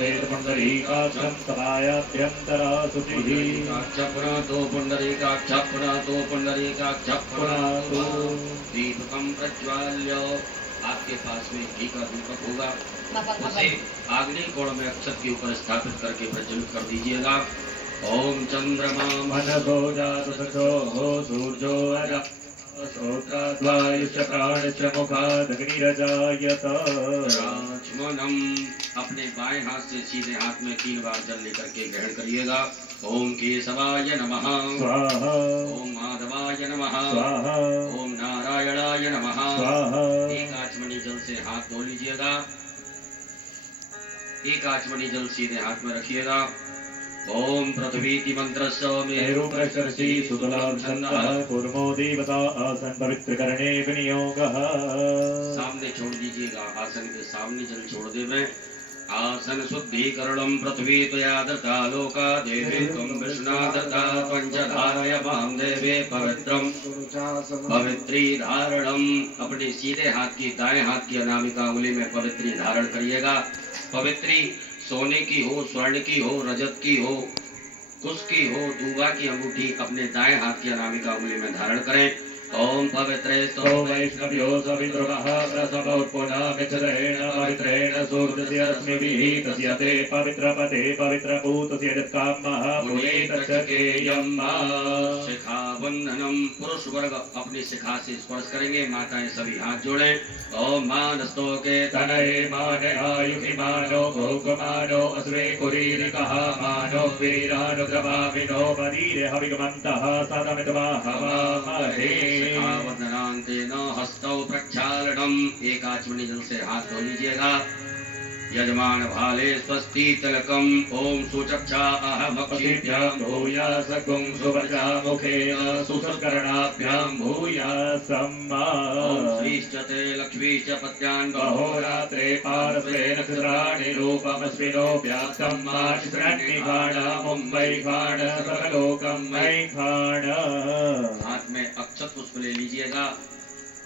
पुण्डरीकाक्षं समायाभ्यन्तरासु पुनः पुण्डरीकाक्ष दीपकं प्रज्वाल्य आपके पास में घी का दीपक होगा, उसे आग्नेय कोण में अक्षत के ऊपर स्थापित करके प्रज्वलित कर दीजिएगा। ओम चंद्रमा मनसो जातसो सूर्यो श्रोत्राद्वायुश्च प्राणश्च मुखादग्निरजायत। राजमनम अपने बाएं हाथ से सीधे हाथ में 3 बार जल लेकर के ग्रहण करिएगा। ओम केशवाय नमः स्वाहा, ओम माधवाय नमः स्वाहा, ओम नारायणाय नमः स्वाहा। एक आचमनी जल से हाथ धो लीजिएगा। एक आचमनी जल सीधे हाथ में रखिएगा। ओम पृथ्वीति मंत्रस्य मेरुप्रशर्षि सुतलां छन्दः कुर्मो देवता आसन पवित्रकरणे विनियोगः। सामने छोड़ दीजिएगा, आसन के सामने जल छोड़ देवे। आसन शुद्धीकरणं पृथ्वी त्वया दत्ता लोका देवी त्वं विष्णा दत्ता पंचधारय मां देवे पवित्रं पवित्री धारणम। अपने सीधे हाथ की दाएं हाथ की अनामिका उंगली में पवित्री धारण करिएगा। पवित्री सोने की हो, स्वर्ण की हो, रजत की हो, कुश की हो, दूबा की अंगूठी अपने दाएं हाथ की अनामिका उंगली में धारण करें। ओम पवित्रेस्तो वैष्णव्यो सवितृवः प्रसवोत्पुनामिच्छतेन पवित्रेण सूर्यस्य रश्मिभिः तस्य ते पवित्रपते पवित्रभूतस्य यत्कामः पुनीतचकेयं। शिखाबंधनम पुरुष वर्ग अपनी शिखा से स्पर्श करेंगे। माताएं सभी हाथ जोड़ें। ओम मानस्तोके तनये माने आयुषि मानो भोगमानो अस्वे कुरीरिकः मानो वीरानुद्रवाविनो मदीरे हविगमन्तः सदमित्वा हवामहे। वदनान्तेन हस्तौ प्रक्षालनम। एक आचमनी जल से हाथ धो लीजिएगा। यजमान भाले स्वस्ति तिलकम। ओम सुचक्षा अहमक्षिभ्यां भूयासकुं सुवर्चा मुखेन सुसकर्णाभ्यां भूयासं। श्रीश्चते लक्ष्मी च पत्यान् अहोरात्रे पार्श्वे नक्षत्राणि रूपमस्विनो व्याप्तं माश्रण्यघाण मुम्बैघाण सर्वलोकं मैघाण। हाथ में अक्षत पुष्प ले लीजिएगा।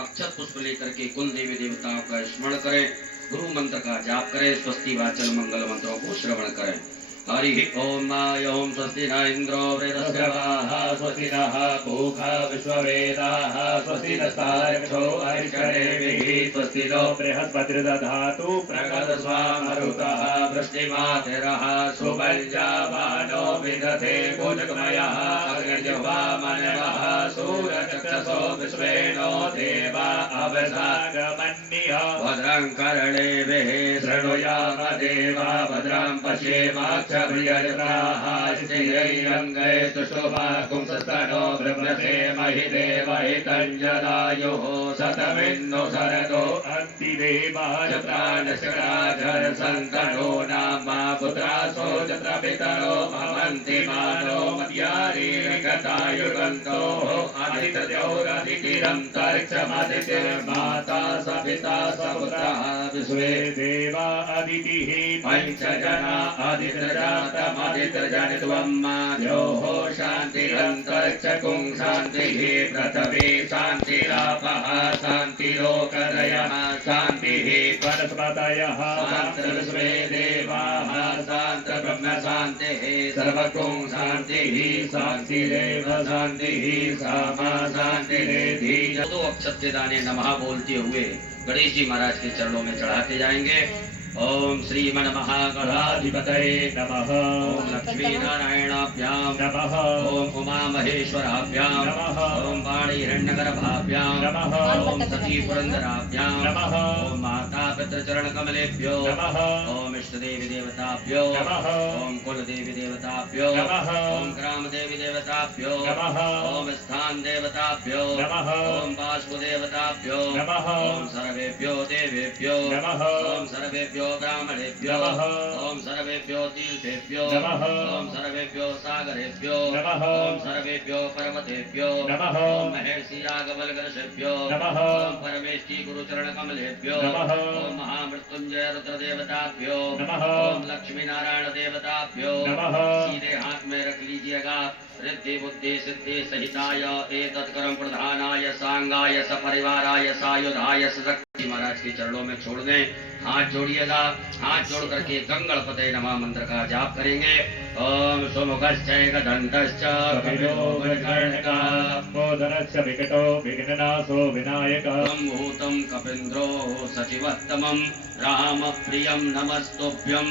अक्षत पुष्प लेकर के कुल देवी देवताओं का स्मरण करें। गुरु मंत्र का जाप करें। स्वस्ति वाचन मंगल मंत्रों को श्रवण करें। हरि ओम ओम स्वस्ति न इंद्रो वृद्धस्यवाः स्वस्ति नः पूषा विश्ववेदाः स्वस्ति नस्तारक्षो अरिष्टनेमिः स्वस्ति नो बृहस्पतिर्दधातु प्रगदस्वामरुतः वृष्टिमातिरः सुपञ्चावानो विदधे भुजगमयः अग्निर्जवामनवः सूरचक्षसो विश्वेनो देवा अवसागमन्यः। भद्रं कर्णेभिः शृणुयाम देवा भद्रं पश्येमाक्षभिर्यजत्राः स्थिरैरङ्गै सुशोभाकुंसस्तनो बृहते महि देवहितञ्जलायुः शतमिन्नो शरदो अन्तिदेवाय प्राणशराधर सन्तनो नामा पुत्रासो जत्र पितरो भवन्ति मानो मद्यारीर्गतायुगन्तोः आदित्यौरदितिरन्तरिक्षमदितिर्माता सपिता सपुत्रः विश्वे देवा अदितिः पञ्चजना आदित्यजातमदित्यजनित्वं माद्योः शान्तिरन्तरिक्षकुं शान्तिः पृथिवी शान्तिरापः शान्तिलोकदयः शान्तिः वनस्पतयः शान्तिर्विश्वे देवाः शान्तिर्ब्रह्म शान्तिः सर्वकुं शान्तिः शान्तिरेव शान्तिः सामा शान्तिरेधि। दो अक्षत के दाने नमः बोलते हुए गणेश जी महाराज के चरणों में चढ़ाते जाएंगे। ओम श्रीमन महागणाधिपतये नमः। ओम लक्ष्मी नारायणाभ्यां नमः। ओम उमा महेश्वराभ्यां नमः। ओम वाणी हिरण्यगर्भाभ्यां नमः। ओम सती पुरंदराभ्यां नमः। ओम माता पितृचरण कमलेभ्यो नमः। ओम इष्ट देवी देवताभ्यो नमः। ओम कुल देवी देवताभ्यो नमः। ओम ग्राम देवी देवताभ्यो नमः। ओम स्थान देवताभ्यो नमः। ओम वासु देवताभ्यो नमः। ओम सर्वेभ्यो देवेभ्यो नमः। ओम सर्वेभ्यो ब्राह्मणेभ्यो नमः। ओम सर्वेभ्यो तीर्थेभ्यो नमः। ओम सर्वेभ्यो सागरेभ्यो नमः। ओम सर्वेभ्यो पर्वतेभ्यो नमः। ओम महर्षि याज्ञवल्क्येभ्यो नमः। ओम परमेष्टि गुरुचरण कमलेभ्यो नमः। ओम महामृत्युंजय रुद्र देवताभ्यो नमः। ओम लक्ष्मी नारायण देवताभ्यो नमः। सीधे हाथ में रख लीजिएगा। रिद्धि बुद्धि सिद्धि सहिताय एतत् कर्म प्रधानाय सांगाय सपरिवाराय सायुधाय सशक्ति महाराज के चरणों में छोड़ दें। हाथ जोड़िएगा, हाथ जोड़ करके गंगणपते नमः मंत्र का जाप करेंगे। ओम सुमुखश्चैव दन्तश्च बोधनस्य विकटो विघ्ननाशो विनायकः भूतं कपीन्द्रो सचिवत्तमं रामप्रियं नमस्तुभ्यं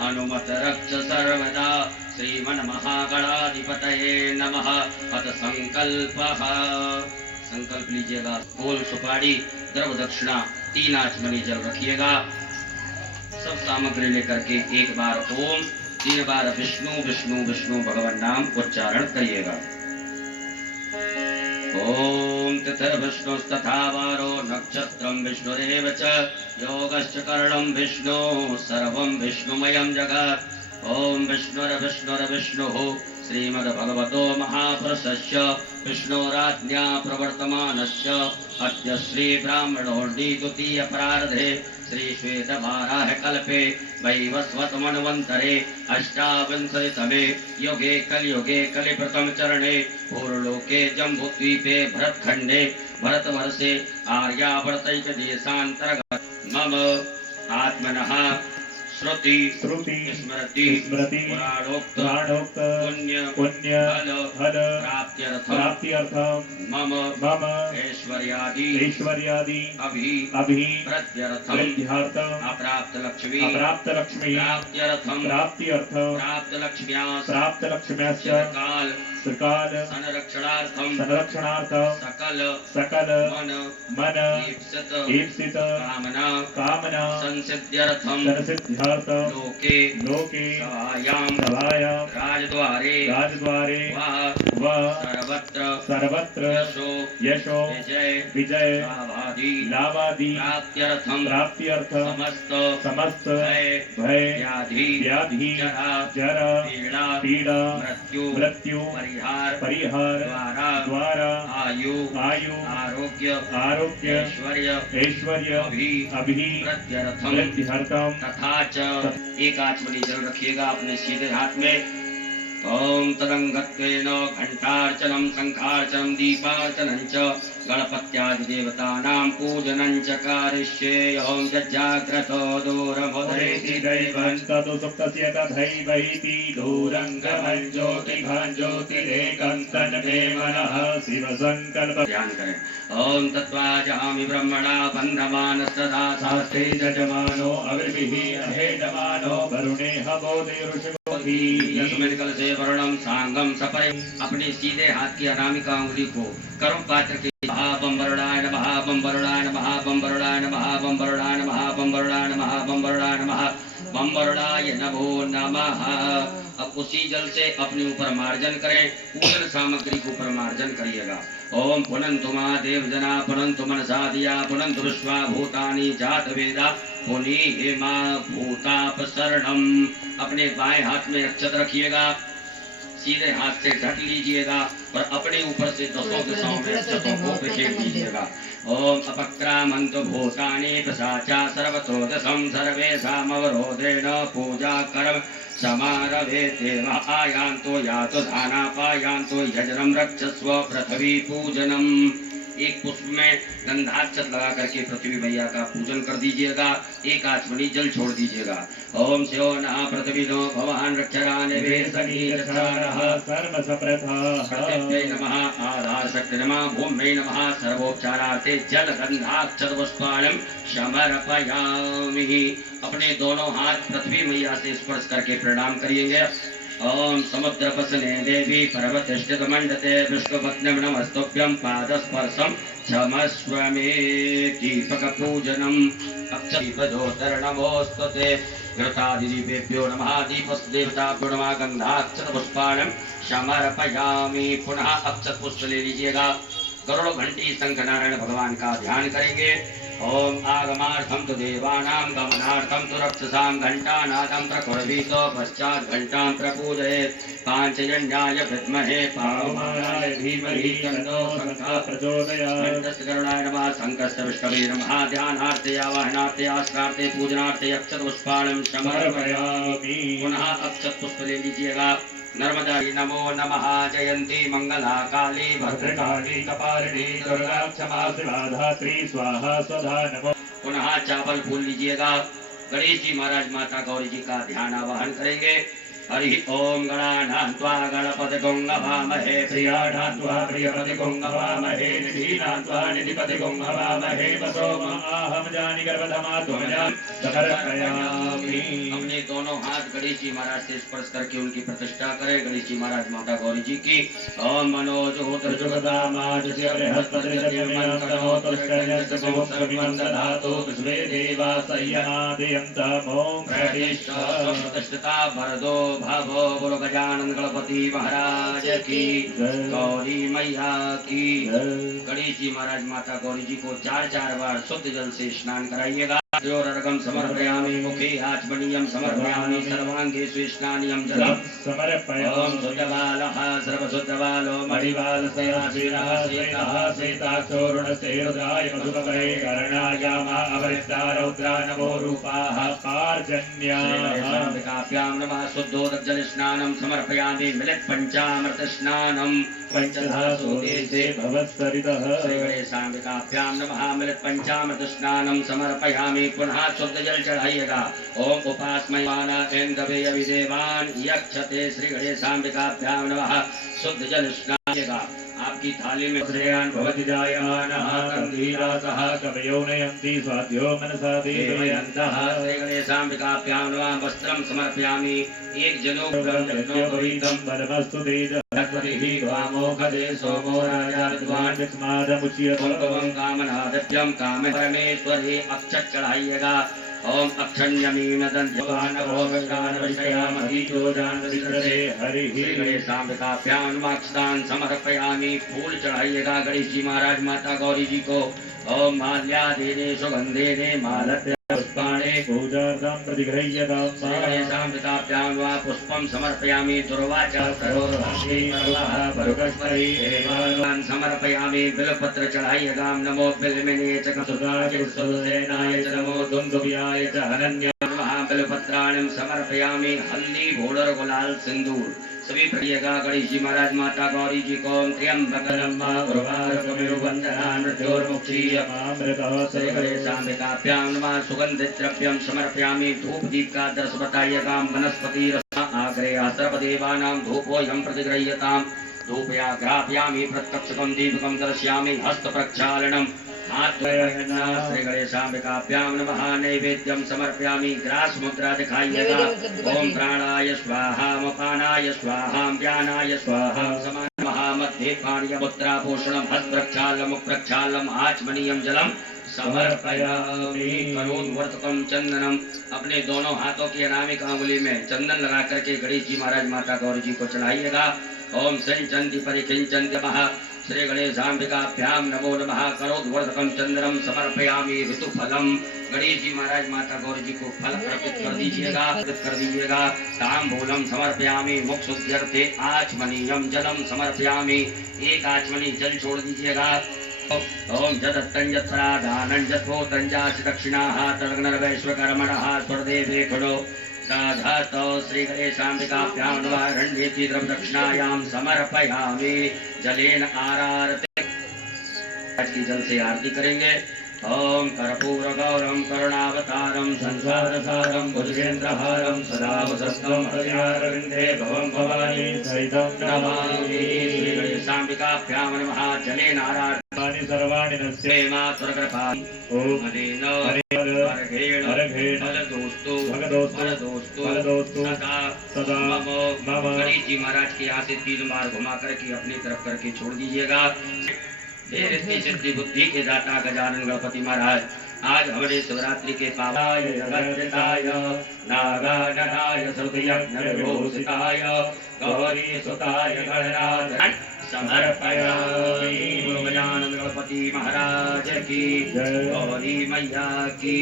हनुमत रक्ष सर्वदा श्रीमन्महागणाधिपतये नमः। अथ संकल्पः। संकल्प लीजिएगा। फूल सुपारी द्रव दक्षिणा 3 आचमनी जल रखिएगा। सब सामग्री लेकर के एक बार ओम, 3 बार विष्णु विष्णु विष्णु भगवान नाम उच्चारण करिएगा। ओम तिथिर विष्णुस्तथा वारो नक्षत्रं विष्णुरेव च योगश्च करणं विष्णु सर्वं विष्णुमयं जगत्। ओम विष्णुर्विष्णुर्विष्णुः श्रीमद्भगवतो महापुरुषस्य विष्णोराज्ञा प्रवर्तमानस्य अद्य श्री ब्राह्मणोर्णी द्वितीय प्रारधे श्री श्वेतवाराह कल्पे वैवस्वत मन्वन्तरे अष्टाविंशतितमे युगे कलियुगे कलिप्रथम चरणे पूर्वलोके जम्बूद्वीपे भरतखण्डे भरतवर्षे आर्यावर्तैक देशान्तर्गत मम आत्मनः श्रुति स्मृति पुराणोक्त पुण्य फल प्राप्त्यर्थं मम ऐश्वर्यादि अभि प्रत्यर्थं अप्राप्त लक्ष्मी प्राप्त्यर्थं प्राप्त लक्ष्म्याश्च त्रिकाल संरक्षणार्थं सकल मन ईप्सित कामना संसिद्ध्यर्थं लोके सभायां राजद्वारे वा सर्वत्र यशो विजय लाभादि प्राप्त्यर्थं समस्त भय व्याधि जरा पीड़ा मृत्यु परिहार द्वारा आयु आरोग्य ऐश्वर्य अभि प्रत्यर्थम तथा च। एक आचमनी जल रखिएगा अपने सीधे हाथ में। ओम तदंगत्वेन घंटार्चनं शंखार्चनं दीपार्चनं च गणपत्यादि देवतानां पूजनं च कारिष्ये। ओम जज्जाग्रतो दूरमुद्रेति दैवं ततो सुप्तस्य तथैवैति दूरं गमं ज्योतिघं ज्योतिरेकं तन्मे मनः शिवसंकल्प। ध्यान करें। ओम तत्त्वाजामि ब्रह्मणा बन्धमानः सदा शास्त्रे यजमानो अविर्भिः अहेडमानो वरुणे हवोदेरुषि कल से वर्णम सांगम सपरे। अपने सीधे हाथ की अनामिका उंगली को कर्म पात्र के महाबम वरुणाय नमः बम वरुणाय नमः बम वरुणाय नमः बम वरुणाय नमः बम वरुणाय नमः बम वरुणाय नमः बम वरुणाय नमो नमः। अब उसी जल से अपने ऊपर मार्जन करें। पूजन सामग्री के ऊपर मार्जन करिएगा। ओम पुनन्तु महादेव जना पुनन्तु मनसा दिया पुनन्तु विश्वा भूतानि जात वेदा पुनि हेमा भूतापसरणम। अपने बाएं हाथ में अक्षत रखिएगा। सीधे हाथ से ढक लीजिएगा और अपने ऊपर से 10 दिशाओं में अक्षतों को बिखेर दीजिएगा। ओम अपक्रामन्तु भूतानि प्रसाचा सर्वतो दशम सर्वेषामवरोधेन पूजा कर्म समारभे देव आयान्तो यातो धानापायान्तो यजनं रक्षस्व पृथ्वी पूजनम। एक पुष्प में गंधाक्षत लगा करके पृथ्वी मैया का पूजन कर दीजिएगा। एक आचमनी जल छोड़ दीजिएगा। ओम स्यो नः पृथ्वीनो भवान् रक्षरानिवेशनीरक्षाणः सर्वसप्रथः नमः आधार शक्ति नमः भूम्यै नमः सर्वोपचारार्थे जल गंधाक्षत पुष्पाणं समर्पयामि। अपने दोनों हाथ पृथ्वी मैया से स्पर्श करके प्रणाम करिएंगे। ओम समुद्र पसने देवी पर्वतस्थित मंडते विष्णुपत्न्यं नमस्तुभ्यं पादस्पर्शं क्षमस्व मे। दीपक पूजनम अक्षदीपधोतर नमोस्तुते घृतादिदीपेभ्यो नमः दीपस्य देवताभ्यो नमः गंधाक्षत पुष्पाणं समर्पयामि। पुनः अक्षत पुष्प ले लीजिएगा। करोड़ों घंटी शंख नारायण भगवान का ध्यान करेंगे। ओम आगमार्थं तु देवानां गमनार्थं तु रक्षसां घंटानादं प्रकुर्वीत पश्चात् घंटां प्रपूजयेत्। पांचजन्याय विद्महे पावमानाय धीमहि तन्नो शंखः प्रचोदयात्। घंटस्य गरुडाय नमः शंखस्य विष्णवे नमः। ध्यानार्थे आवाहनार्थे आश्रार्थे पूजनार्थे अक्षत पुष्पाणं समर्पयामि। पुनः अक्षत पुष्प ले लीजिएगा। नर्मदा नमो नमः जयंती मंगला काली भद्रकाली कपालिनी दुर्गा क्षमा शिवा धात्री स्वाहा स्वधा नमो। पुनः चावल फूल लीजिएगा। गणेश जी महाराज माता गौरी जी का ध्यान आवाहन करेंगे। हरि ओम गणानान्त्वा गणपतिगुं हवामहे प्रियाणान्त्वा प्रियपतिगुं हवामहे निधीनान्त्वा निधिपतिगुं हवामहे वसो माहं जानि गर्भधमा त्वमजान समर्पयामि। अपने दोनों हाथ गणेश जी महाराज से स्पर्श करके उनकी प्रतिष्ठा करें। गणेश जी महाराज माता गौरी जी की। ओम मनोजोतर्जुगदामाजस्य बृहस्पतिर्यमन्तनोतुष्कर्यस्तुभुक्तविमन्दधातु विश्वे देवा संयमादयन्तम् ओम प्रतिष्ठिता भरदो भवो बोलो गजानन गणपति महाराज की। गौरी मैया की। गणेश जी महाराज माता गौरी जी को 4 बार शुद्ध जल से स्नान कराइएगा। अर्घं समर्पयामि मुखे आचमनीयं समर्पयामि सर्वांगे स्नानियं जलं समर्पयामि। ओम शुद्धबालः सर्वशुद्धबालो मणिबालस्याशीरः श्वेतः श्वेताक्षोरुणस्तेरुदाय मधुकरे कर्णायामा अवरिष्टा रौद्रा नमो रूपाः पार्जन्याः नमः। शुद्धोदकजल स्नानं समर्पयामि। मिलित पंचामृत स्नानं पंचधा सोदेशे भवत्सरितः श्री गणेशाम्बिकाभ्यां नमः। मिलित पंचामृत स्नानं समर्पयामि। पुनः शुद्ध जल चढ़ाइएगा। ओम उपासमयमाना इंद्रवे विदेवान यक्षते श्री गणेशाम्बिकाभ्यां नमः। शुद्ध जल स्नाइएगा। आपकी थाली में श्रेयान भवति जायमानः कंधीरासः कवयो नयन्ति स्वाध्यो मनसा देवयन्तः श्री गणेशाम्बिकाभ्यां नमः। वस्त्रं समर्पयामि। एक जनोपवीतं परमस्तु तेजः वामोखदे सोमो राजा विद्वान् विस्मादमुच्यतं कामनादित्यं कामे परमेश्वरे अक्षत चढ़ाइएगा। ओम अक्षण्यमीन दन्त्यवानवो विश्रामहि जोजानविक्रते हरिः गणेशाम्बिकाभ्यां नमः। अक्षतान् समर्पयामि। फूल चढ़ाइएगा गणेश जी महाराज माता गौरी जी को। ओम माल्यादेने सुगन्धेने मालत्य पुष्पाणे पूजार्थं प्रतिगृह्यतां गणेशाम्बिकाभ्यां नमः। पुष्पं समर्पयामि। दुर्वाचारोर्वान् समर्पयामि। बिल्वपत्र चढ़ाइएगा। नमो बिल्वमिने च सुदाय च नमो दुन्दुभ्याय च अनन्याय नमः। बिल्वपत्राणं समर्पयामि। हल्दी घोड़र गुलाल सिंदूर सभी पढ़िएगा गणेश जी महाराज माता गौरी जी को। त्र्यंबकं श्री गणेशाम्बिकाभ्यां नमः। सुगंधित द्रव्यं समर्पयामि। धूप दीप का दर्श बताइएगा। वनस्पति आग्रह सर्वदेवानां धूपोऽयं प्रतिगृह्यताम्। धूपयाग्रापयामि। प्रत्यक्षकं दीपकं दर्शयामि। हस्त प्रक्षालनम् श्री गणेशाम्बिकाभ्यां नमः। नैवेद्यं समर्पयामि। ग्रास मुद्रा दिखाइएगा। ओम प्राणाय स्वाहा मपानाय स्वाहा ज्ञानाय स्वाहा समान महामध्ये पाणीय मुद्रा पोषणं हस्त प्रक्षालनं मुख प्रक्षालनम् आचमनीयं जलम समर्पयामि। करोद्वर्तकं चंदनम। अपने दोनों हाथों की अनामिक अंगुली में चंदन लगा करके गणेश जी महाराज माता गौरी जी को चढ़ाइएगा। ओम संचंति परिकिंचन्ति महा श्री गणेशाम्बिकाभ्यां नमो नमः। करोद्वर्तकं चंदनम समर्पयामि। ऋतुफलम गणेश जी महाराज माता गौरी जी को फल अर्पित कर दीजिएगा। ताम्बूलम समर्पयामि। मुख शुद्ध्यर्थे आचमनीयं जलम समर्पयामि। एक आचमनी जल छोड़ दीजिएगा। ओम जदत्तं यत्पराधानं यत्पोतं जासि दक्षिणाः तदग्नर्वैश्वकर्मणः स्वर्देवे खडो साधातो श्री गणेशाम्बिकाभ्यां नमः। रण्येति द्रवदक्षिणायां समर्पयामि। जलेन आरारते आज की जल से आरती करेंगे। ओम कर्पूर गौरम करुणावतारम संसारसारम भुजगेन्द्रहारम सदा वसंतं हृदयारविन्दे भवं भवानी सहितं नमामि। श्री गणेशाम्बिकाभ्यां नमः। जलेन आरारतानि सर्वाणि नस्ये मातृकृपाणि ओम अनेन अर्घेण फलदोस्तु सदा मम। गणेश जी महाराज के यहाँ से 3 बार घुमा करके अपनी तरफ करके छोड़ दीजिएगा। फिर इसकी सिद्धि बुद्धि के दाता गजानन गणपति महाराज आज हमारे शिवरात्रि के पावाय जगन्नाय नागाननाय श्रुतियज्ञविभूषिताय गौरी सुताय गणराज समर्पयामि। गजानन गणपति महाराज की। गौरी मैया की।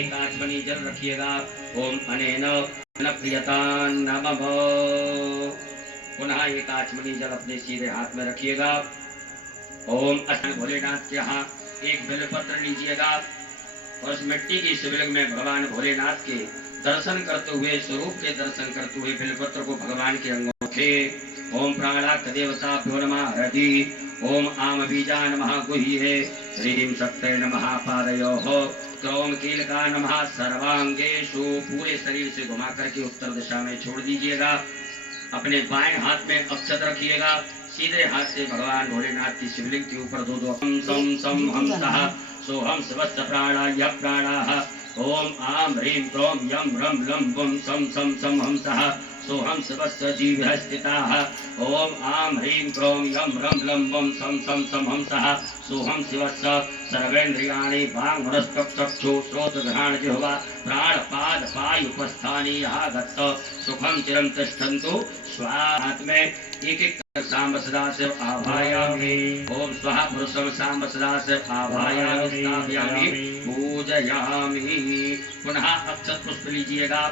एक आचमनी जल रखिएगा। ओम अनेन प्रियतां नमः। पुनः एक आचमनी जल अपने सीधे हाथ में रखिएगा। ओम अष्ट भोलेनाथ के यहाँ एक बिल्वपत्र लीजिएगा और उस मिट्टी की शिवलिंग में भगवान भोलेनाथ के दर्शन करते हुए स्वरूप के दर्शन करते हुए बिल्वपत्र को भगवान के अंगों रखे। ओम प्राणाक्ष देवताभ्यो नमः हरति। ओम आम बीजा नमः गुह्ये। ह्रीं शक्तये नमः पादयोः। क्रौम कील का नमः सर्वांगेषु, पूरे शरीर से घुमा करके उत्तर दिशा में छोड़ दीजिएगा। अपने बाएं हाथ में अक्षत रखिएगा, सीधे हाथ से भगवान भोलेनाथ की शिवलिंग के ऊपर दो हम सम सम हंसः सोहम शिवस्य प्राणा यः प्राणाः। ओम आम ह्रीं क्रोम यम रम लम बम सम सम सम हंसः सोहम शिवस्य जीवः स्थिताः। ओम आम ह्रीं क्रोम यम रम लम बम सम सम सम हंसः सोहम शिवस्य सर्वेन्द्रियाणि वाङ् मनश्चक्षु श्रोत्र घ्राण जिह्वा प्राण पाद पायु उपस्थानी आगत सुखम चिरं तिष्ठन्तु। स्वाहा में एक एक सांब सदाशिव आभायामि। ओम स्वाहा पुरुषम सांब सदाशिव आभायामि स्थापयामि पूजयामि। पुनः अक्षत पुष्प लीजिएगा।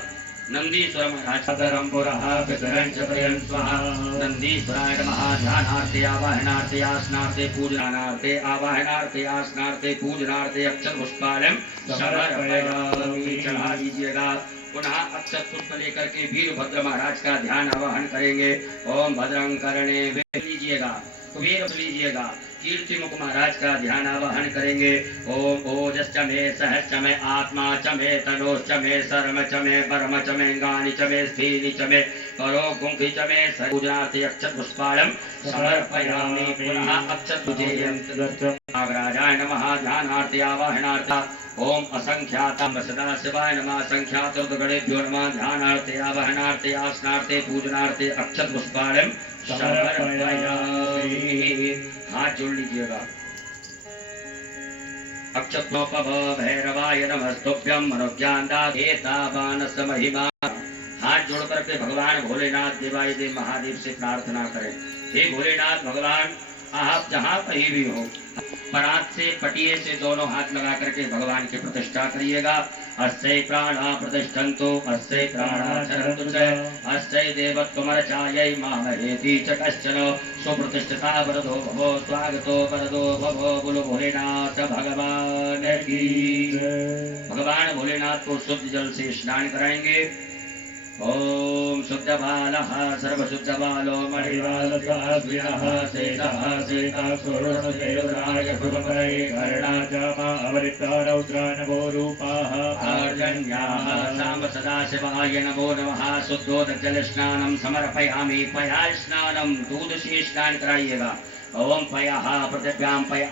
नंदीश्वर महाराज तरम पुरः पितरं च प्रियं स्वाहा। नंदीश्वराय नमः। ध्यानार्थे आवाहनार्थे आसनार्थे पूजनार्थे आवाहनार्थे आसनार्थे पूजनार्थे अक्षत पुष्पालयं समर्पयामि। चढ़ा दीजिएगा। पुनः अक्षत पुष्प लेकर के वीरभद्र महाराज का ध्यान आवाहन करेंगे। ओम भद्रं कर्णे लीजिएगा, वीर लीजिएगा। कीर्ति मुख महाराज का ध्यान आवाहन करेंगे। ओम ओजश्च मे सहश्च मे आत्मा च मे तनोश्च मे शर्म च मे परम च मे गानि च मे स्थीनि च मे करो कुंखि च मे पूजनार्थे अक्षत पुष्पालयं समर्पयामि। पुनः अक्षत पूजयन्ति। नागराजाय नमः। ध्यानार्थे आवाहनार्थे ओम असंख्यातम सदाशिवाय नमः। असंख्यात गणेभ्यो नमः। ध्यानार्थे आवाहनार्थे आसनार्थे पूजनार्थे अक्षत पुष्पालयं समर्पयामि। हाथ जोड़ लीजिएगा। अक्षतोपव भैरवाय नमस्तुभ्यं मनोज्ञानदायेतावानस महिमा। हाथ जोड़ करके भगवान भोलेनाथ देवाय देव महादेव से प्रार्थना करें। हे भोलेनाथ भगवान, आप जहाँ कहीं भी हो, परात से पटिये से दोनों हाथ लगा करके भगवान की प्रतिष्ठा करिएगा। अस्यै प्राणा प्रतिष्ठन्तु अस्यै प्राणा चरन्तु च अस्यै देवत्वमर्चायै मामहेति च कश्चन। सुप्रतिष्ठिता वरदो भवो स्वागतो वरदो भवो। बोलो भोलेनाथ भगवान की। भगवान भोलेनाथ को शुद्ध जल से स्नान कराएंगे। ओम शुद्ध बालः सर्वशुद्ध बालो मणिवालसास्विनः शेषः शेषासुरदेवराय सुभद्रै कर्णाचामा अवरिता रौद्रा नमो रूपाः आर्जन्याः सांब सदाशिवाय नमो नमः। शुद्धोदक स्नानं समर्पयामि। पया स्नानं दूध से स्नान कराइएगा। ओम पयः पृथिव्यां पय